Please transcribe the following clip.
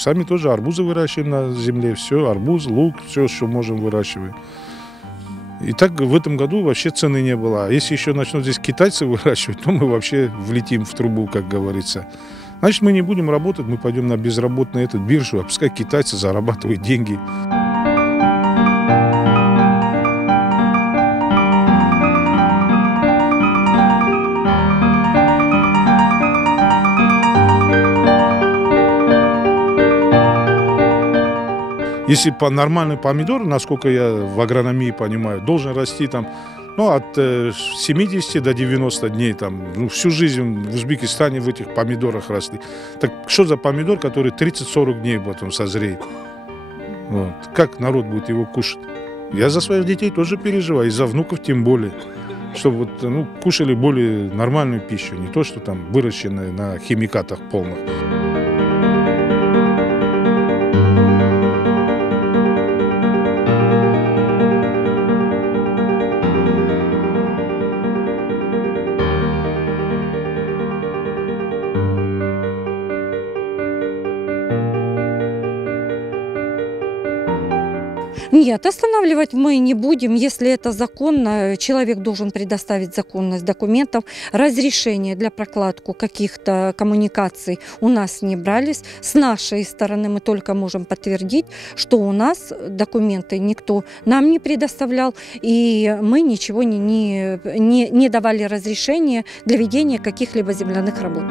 сами тоже арбузы выращиваем на земле. Все, арбуз, лук, все, что можем, выращиваем. И так в этом году вообще цены не было. А если еще начнут здесь китайцы выращивать, то мы вообще влетим в трубу, как говорится. Значит, мы не будем работать, мы пойдем на безработную биржу, а пускай китайцы зарабатывают деньги. Если по нормальный помидор, насколько я в агрономии понимаю, должен расти там, от 70 до 90 дней. Всю жизнь в Узбекистане в этих помидорах росли. Так что за помидор, который 30-40 дней потом созреет? Вот. Как народ будет его кушать? Я за своих детей тоже переживаю, и за внуков тем более. Чтобы кушали более нормальную пищу, не то, что там выращенное на химикатах полных. Нет, останавливать мы не будем. Если это законно, человек должен предоставить законность документов. Разрешение для прокладки каких-то коммуникаций у нас не брались. С нашей стороны мы только можем подтвердить, что у нас документы никто нам не предоставлял, и мы ничего не давали разрешения для ведения каких-либо земляных работ.